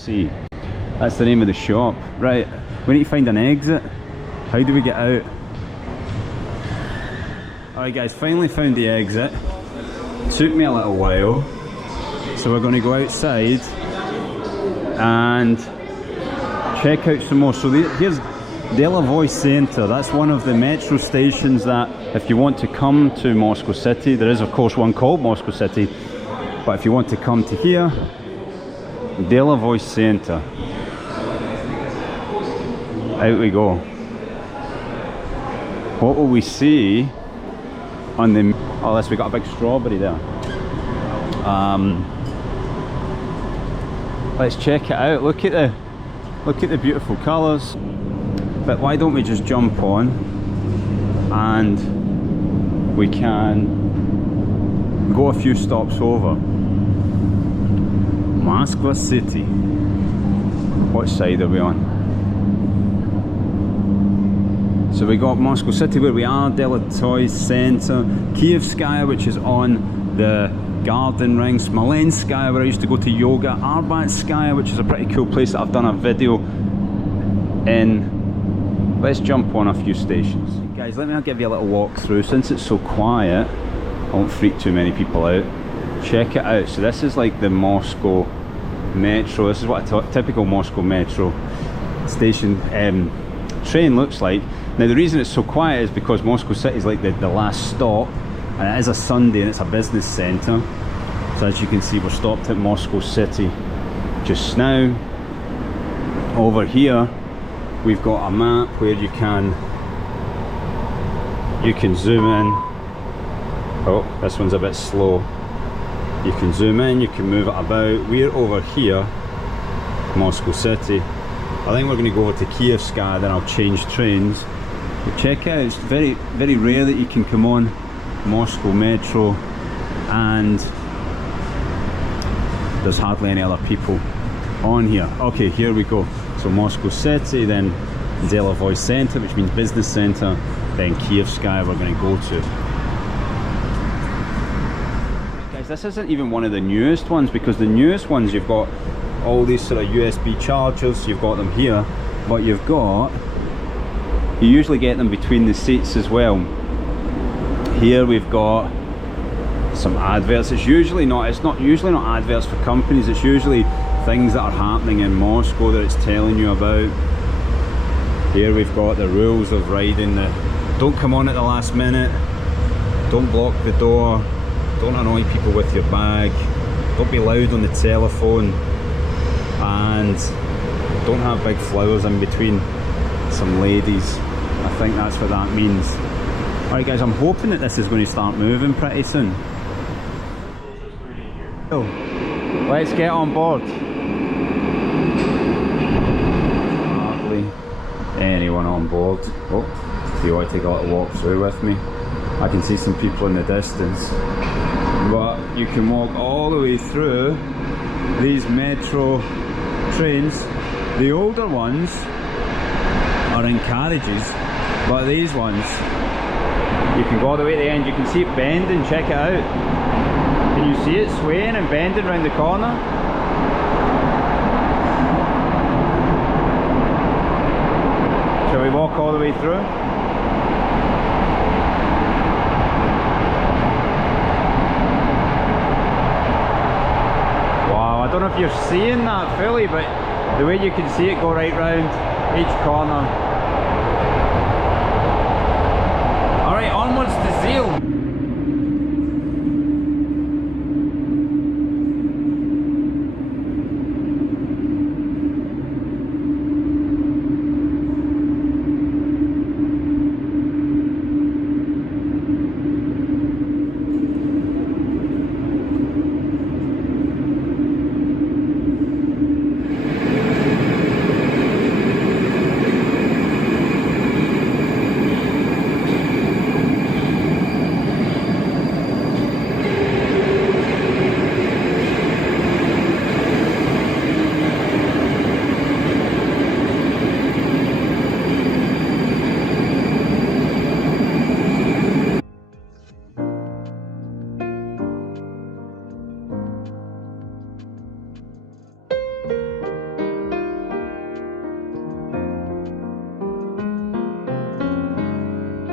See, that's the name of the shop. Right, we need to find an exit. How do we get out? Alright guys, finally found the exit. Took me a little while. So we're going to go outside and check out some more. So here's Delovoi Center. That's one of the metro stations that if you want to come to Moscow City, there is of course one called Moscow City, but if you want to come to here, Delovoi Center. Out we go. What will we see on the... Oh, we got a big strawberry there. Let's check it out. Look at the beautiful colours. But why don't we just jump on and we can go a few stops over. Moscow City. What side are we on? So we got Moscow City where we are, Delovoi Center, Kievskaya, which is on the Garden Ring, Smolenskaya where I used to go to yoga, Arbatskaya, which is a pretty cool place that I've done a video in. Let's jump on a few stations. Guys, let me give you a little walk through. Since it's so quiet, I won't freak too many people out. Check it out. So this is like the Moscow Metro. This is what a typical Moscow Metro station train looks like. Now the reason it's so quiet is because Moscow City is like the last stop, and it is a Sunday and it's a business centre. So as you can see, we're stopped at Moscow City just now. Over here we've got a map where you can zoom in. Oh, this one's a bit slow. You can zoom in, you can move it about. We're over here, Moscow City. I think we're going to go over to Kievskaya, then I'll change trains. But check out, it's very, very rare that you can come on Moscow Metro and there's hardly any other people on here. Okay, here we go. So Moscow City, then Delovoi Center, which means business center, then Kievskaya we're going to go to. Guys, this isn't even one of the newest ones, because the newest ones you've got all these sort of USB chargers, you've got them here, but you usually get them between the seats as well. Here we've got some adverts. It's usually not adverts for companies, it's usually things that are happening in Moscow that it's telling you about. Here we've got the rules of riding. Don't come on at the last minute, don't block the door, don't annoy people with your bag, don't be loud on the telephone, and don't have big flowers in between some ladies. I think that's what that means. Alright guys, I'm hoping that this is going to start moving pretty soon. So, let's get on board. Hardly anyone on board. Oh, do you want to take a little walk through with me? I can see some people in the distance. But you can walk all the way through these metro trains. The older ones are in carriages, but these ones, you can go all the way to the end. You can see it bending, check it out. Can you see it swaying and bending around the corner? Shall we walk all the way through? Wow, I don't know if you're seeing that fully, but the way you can see it go right round each corner. Alright, onwards to Zeal.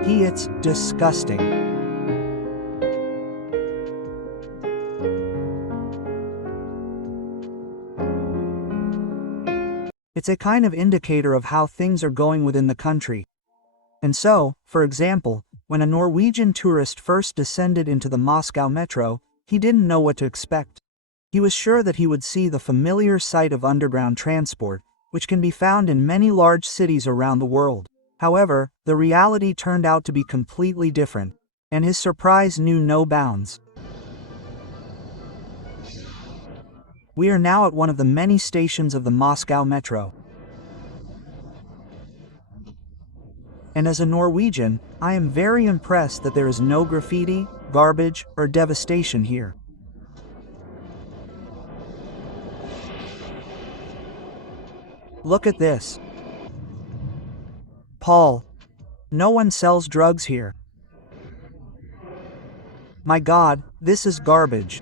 It's disgusting. It's a kind of indicator of how things are going within the country. And so, for example, when a Norwegian tourist first descended into the Moscow metro, he didn't know what to expect. He was sure that he would see the familiar sight of underground transport, which can be found in many large cities around the world. However, the reality turned out to be completely different, and his surprise knew no bounds. We are now at one of the many stations of the Moscow metro. And as a Norwegian, I am very impressed that there is no graffiti, garbage, or devastation here. Look at this. Paul. No one sells drugs here. My God, this is garbage.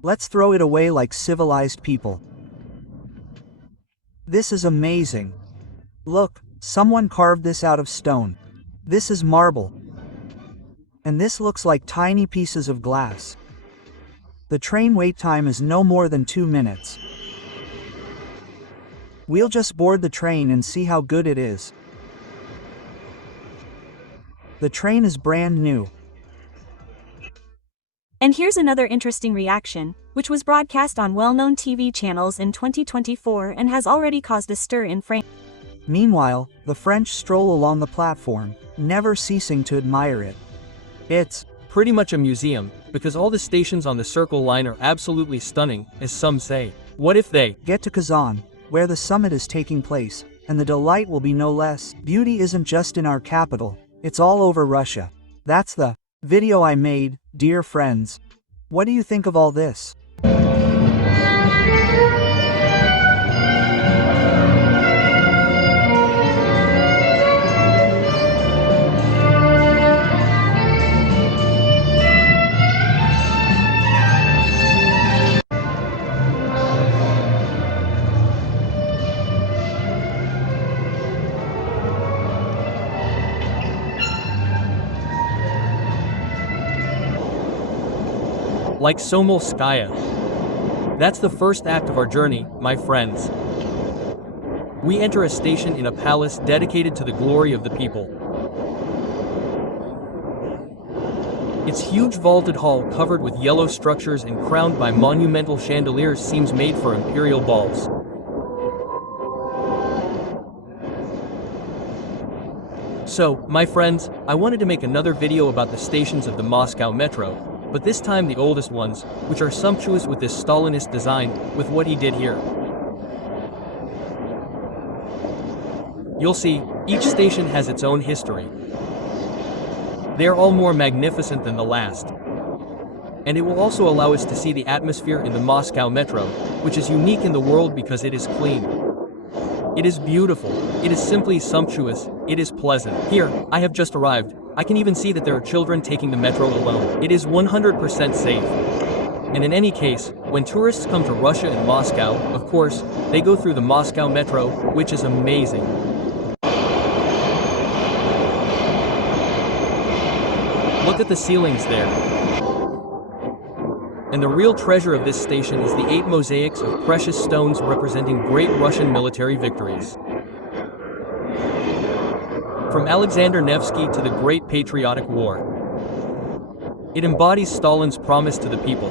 Let's throw it away like civilized people. This is amazing. Look, someone carved this out of stone. This is marble. And this looks like tiny pieces of glass. The train wait time is no more than 2 minutes. We'll just board the train and see how good it is. The train is brand new. And here's another interesting reaction, which was broadcast on well-known TV channels in 2024 and has already caused a stir in France. Meanwhile, the French stroll along the platform, never ceasing to admire it. It's pretty much a museum, because all the stations on the Circle Line are absolutely stunning, as some say. What if they get to Kazan, where the summit is taking place, and the delight will be no less. Beauty isn't just in our capital, it's all over Russia. That's the video I made, dear friends. What do you think of all this? like Somolskaya? That's the first act of our journey, my friends. We enter a station in a palace dedicated to the glory of the people. Its huge vaulted hall covered with yellow structures and crowned by monumental chandeliers seems made for imperial balls. So, my friends, I wanted to make another video about the stations of the Moscow Metro, but this time the oldest ones, which are sumptuous with this Stalinist design, with what he did here. You'll see, each station has its own history. They are all more magnificent than the last. And it will also allow us to see the atmosphere in the Moscow Metro, which is unique in the world because it is clean. It is beautiful, it is simply sumptuous, it is pleasant. Here, I have just arrived. I can even see that there are children taking the metro alone. It is 100% safe. And in any case, when tourists come to Russia and Moscow, of course, they go through the Moscow Metro, which is amazing. Look at the ceilings there. And the real treasure of this station is the 8 mosaics of precious stones representing great Russian military victories. From Alexander Nevsky to the Great Patriotic War. It embodies Stalin's promise to the people.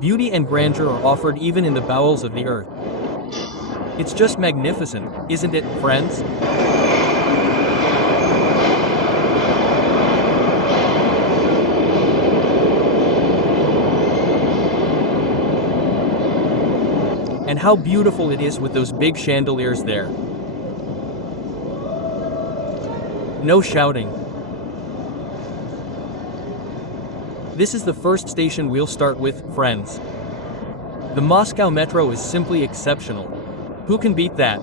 Beauty and grandeur are offered even in the bowels of the earth. It's just magnificent, isn't it, friends? And how beautiful it is with those big chandeliers there. No shouting. This is the first station we'll start with, friends. The Moscow Metro is simply exceptional. Who can beat that?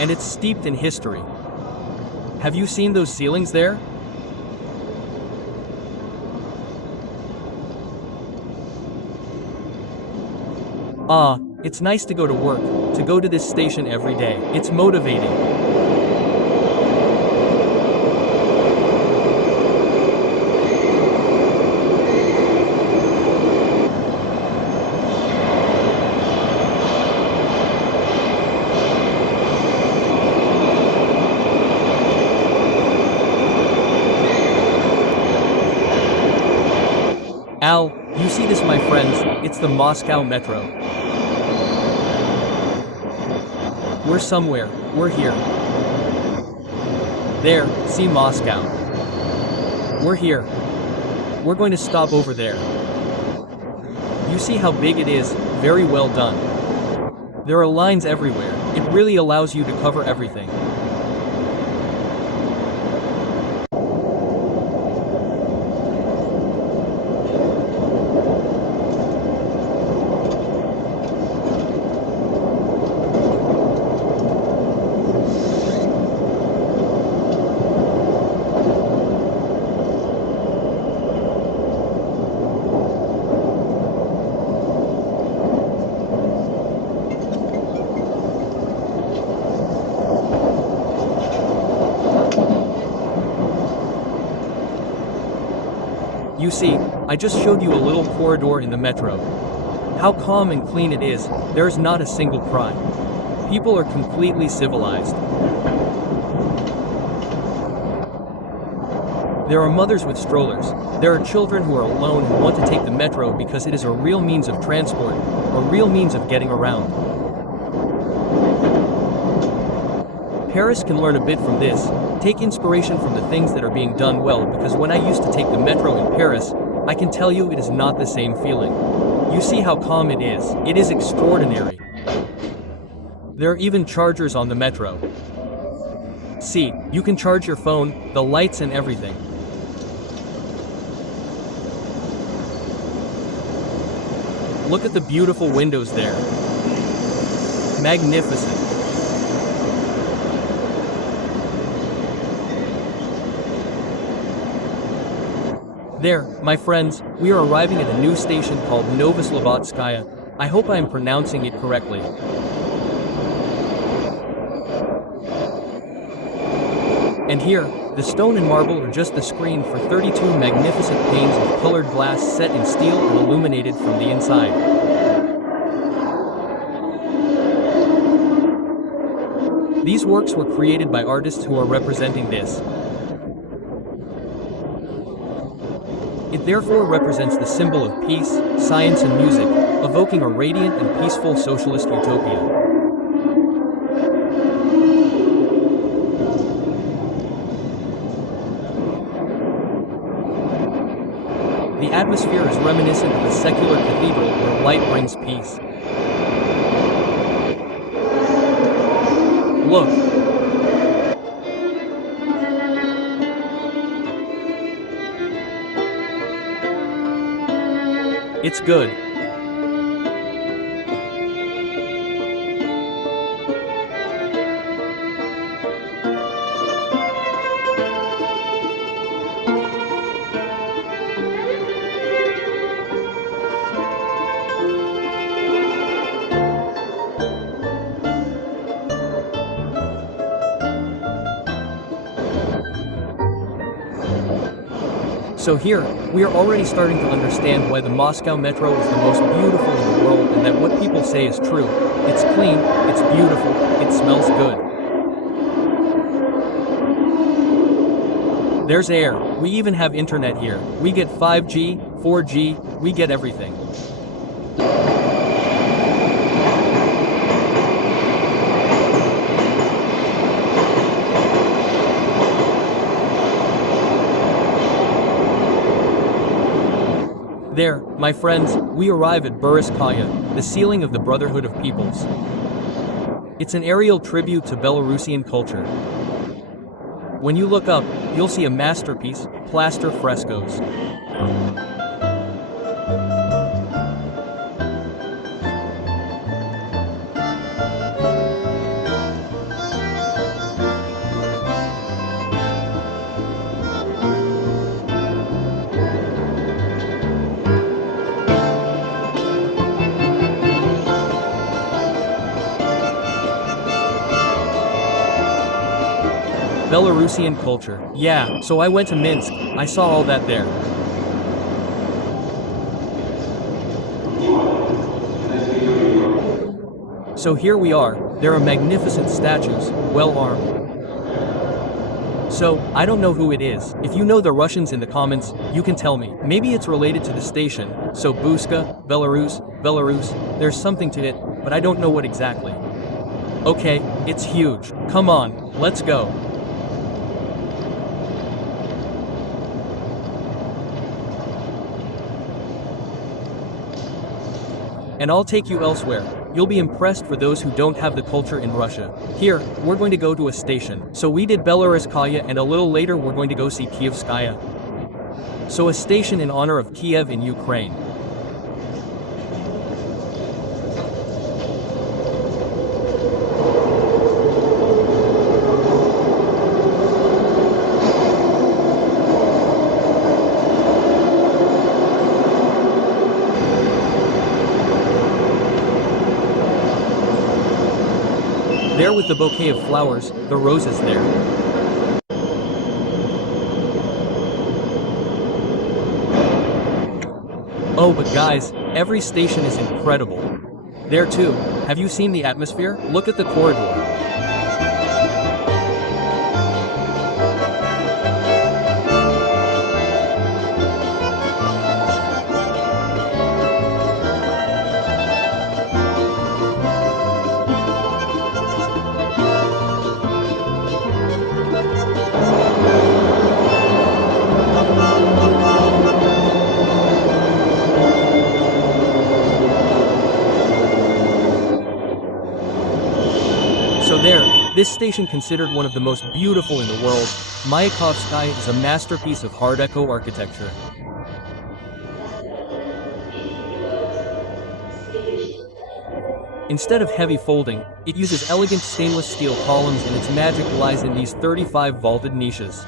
And it's steeped in history. Have you seen those ceilings there? It's nice to go to work, to go to this station every day. It's motivating. Al, you see this, my friends? It's the Moscow Metro. We're somewhere. We're here. There, see Moscow. We're here. We're going to stop over there. You see how big it is? Very well done. There are lines everywhere. It really allows you to cover everything. You see, I just showed you a little corridor in the metro. How calm and clean it is. There's not a single crime. People are completely civilized. There are mothers with strollers. There are children who are alone who want to take the metro because it is a real means of transport, a real means of getting around. Paris can learn a bit from this. Take inspiration from the things that are being done well, because when I used to take the metro in Paris, I can tell you it is not the same feeling. You see how calm it is. It is extraordinary. There are even chargers on the metro. See, you can charge your phone, the lights and everything. Look at the beautiful windows there. Magnificent. There, my friends, we are arriving at a new station called Novoslobodskaya. I hope I am pronouncing it correctly. And here, the stone and marble are just the screen for 32 magnificent panes of colored glass set in steel and illuminated from the inside. These works were created by artists who are representing this. It therefore represents the symbol of peace, science and music, evoking a radiant and peaceful socialist utopia. The atmosphere is reminiscent of a secular cathedral where light brings peace. Look. It's good. So here, we are already starting to understand why the Moscow Metro is the most beautiful in the world, and that what people say is true. It's clean, it's beautiful, it smells good. There's air, we even have internet here. We get 5G, 4G, we get everything. There, my friends, we arrive at Buriskaya, the ceiling of the Brotherhood of Peoples. It's an aerial tribute to Belarusian culture. When you look up, you'll see a masterpiece, plaster frescoes. Belarusian culture. Yeah, so I went to Minsk, I saw all that there. So here we are, there are magnificent statues, well armed. So, I don't know who it is. If you know the Russians in the comments, you can tell me. Maybe it's related to the station, so Buska, Belarus, there's something to it, but I don't know what exactly. Okay, it's huge. Come on, let's go. And I'll take you elsewhere. You'll be impressed for those who don't have the culture in Russia. Here, we're going to go to a station. So we did Belaruskaya and a little later we're going to go see Kievskaya. So a station in honor of Kiev in Ukraine. There with the bouquet of flowers, the roses there. Oh, but guys, every station is incredible. There too, have you seen the atmosphere? Look at the corridor. So there, this station considered one of the most beautiful in the world, Mayakovskaya is a masterpiece of Art Deco architecture. Instead of heavy folding, it uses elegant stainless steel columns and its magic lies in these 35 vaulted niches.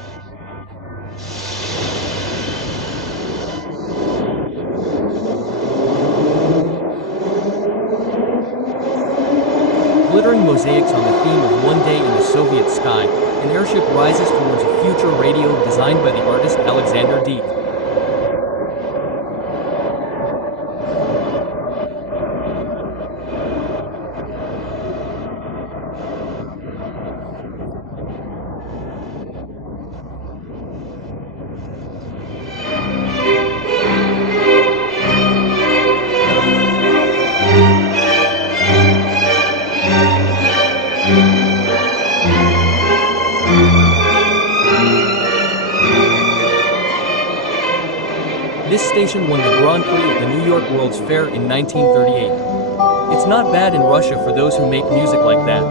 Glittering mosaics on the theme of One Day in the Soviet Sky, an airship rises towards a future radio designed by the artist Alexander Deek. This station won the Grand Prix at the New York World's Fair in 1938. It's not bad in Russia for those who make music like that.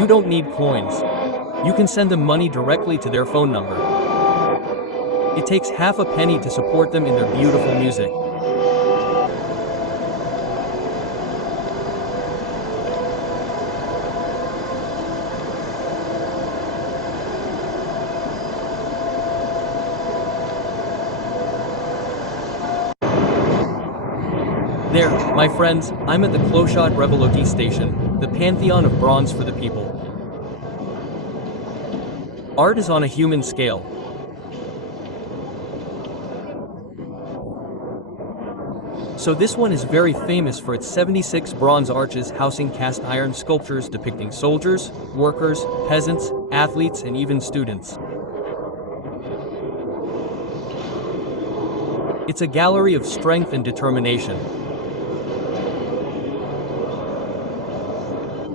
You don't need coins. You can send them money directly to their phone number. It takes half a penny to support them in their beautiful music. There, my friends, I'm at the Kloshad Revoloti station, the pantheon of bronze for the people. Art is on a human scale. So this one is very famous for its 76 bronze arches housing cast iron sculptures depicting soldiers, workers, peasants, athletes, and even students. It's a gallery of strength and determination.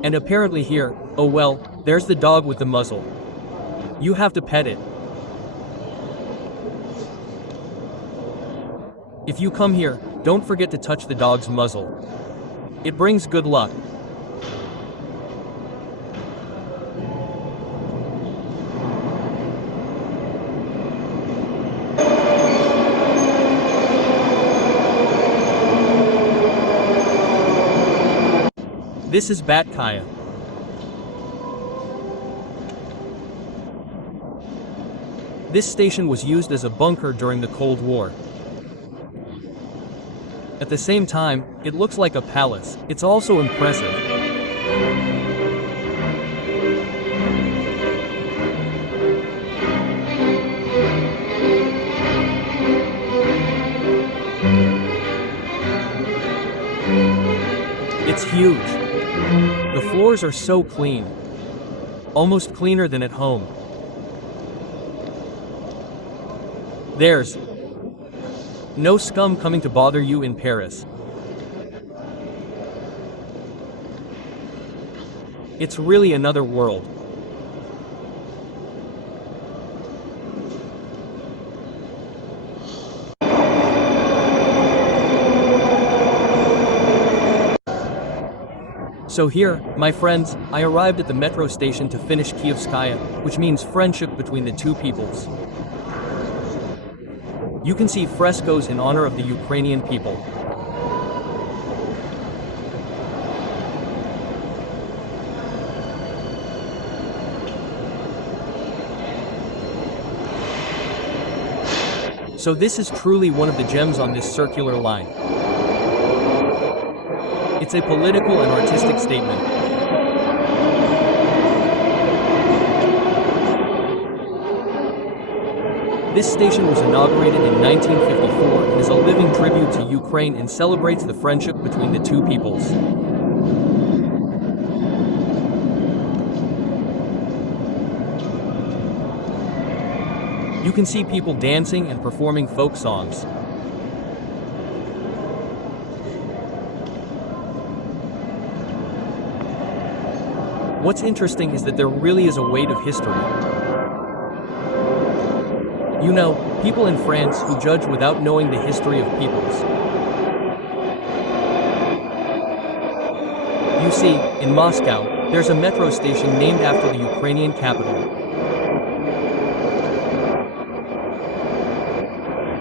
And apparently here, oh well, there's the dog with the muzzle. You have to pet it. If you come here, don't forget to touch the dog's muzzle. It brings good luck. This is Batkaya. This station was used as a bunker during the Cold War. At the same time, it looks like a palace. It's also impressive. It's huge. The floors are so clean. Almost cleaner than at home. There's no scum coming to bother you in Paris. It's really another world. So here, my friends, I arrived at the metro station to finish Kievskaya, which means friendship between the two peoples. You can see frescoes in honor of the Ukrainian people. So this is truly one of the gems on this circular line. It's a political and artistic statement. This station was inaugurated in 1954 and is a living tribute to Ukraine and celebrates the friendship between the two peoples. You can see people dancing and performing folk songs. What's interesting is that there really is a weight of history. You know, people in France who judge without knowing the history of peoples. You see, in Moscow, there's a metro station named after the Ukrainian capital.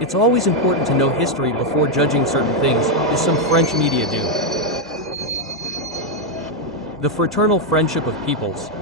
It's always important to know history before judging certain things, as some French media do. The fraternal friendship of peoples.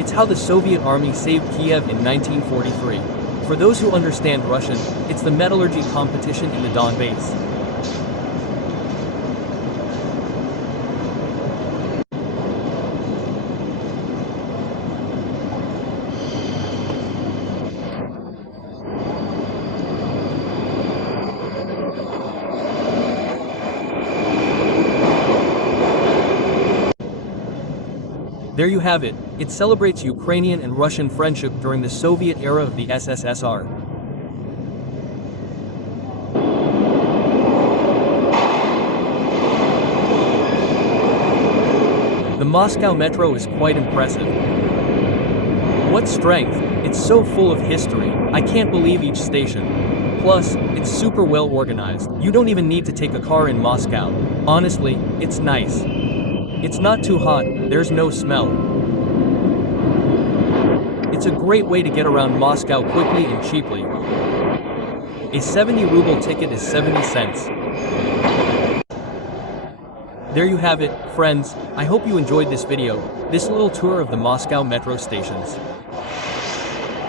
It's how the Soviet army saved Kiev in 1943. For those who understand Russian, it's the metallurgy competition in the Donbass. There you have it. It celebrates Ukrainian and Russian friendship during the Soviet era of the SSSR. The Moscow Metro is quite impressive. What strength! It's so full of history. I can't believe each station. Plus, it's super well organized. You don't even need to take a car in Moscow. Honestly, it's nice. It's not too hot, there's no smell. It's a great way to get around Moscow quickly and cheaply. A 70 ruble ticket is 70 cents. There you have it, friends. I hope you enjoyed this video, this little tour of the Moscow metro stations.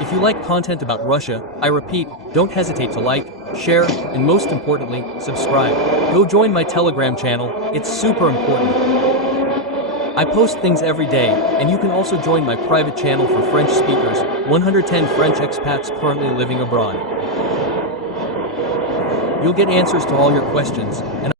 If you like content about Russia, I repeat, don't hesitate to like, share, and most importantly, subscribe. Go join my Telegram channel, it's super important. I post things every day, and you can also join my private channel for French speakers, 110 French expats currently living abroad. You'll get answers to all your questions, and